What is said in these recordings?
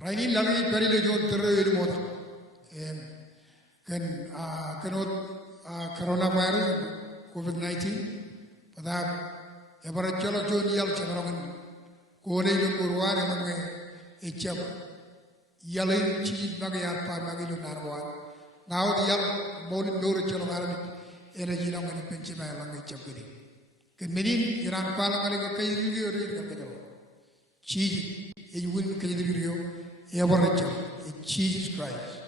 Raini lagi peri le jo terus itu moda. Kenot coronavirus COVID-19 pada ebarat jalak jo nial cenderungan kone itu kurwar yang mengenai icap yalain ciri bagi apa bagi lu narwan ngau dial boleh dulu jalak aran energi langan pencipta langan icap gini kemudian iran palang kali kayak ini orang itu kan ciri yang win kayak ini ebarat jalak Jesus Christ.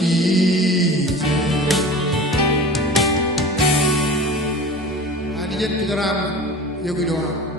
Jesus. Ani jen kidaram yogi doa.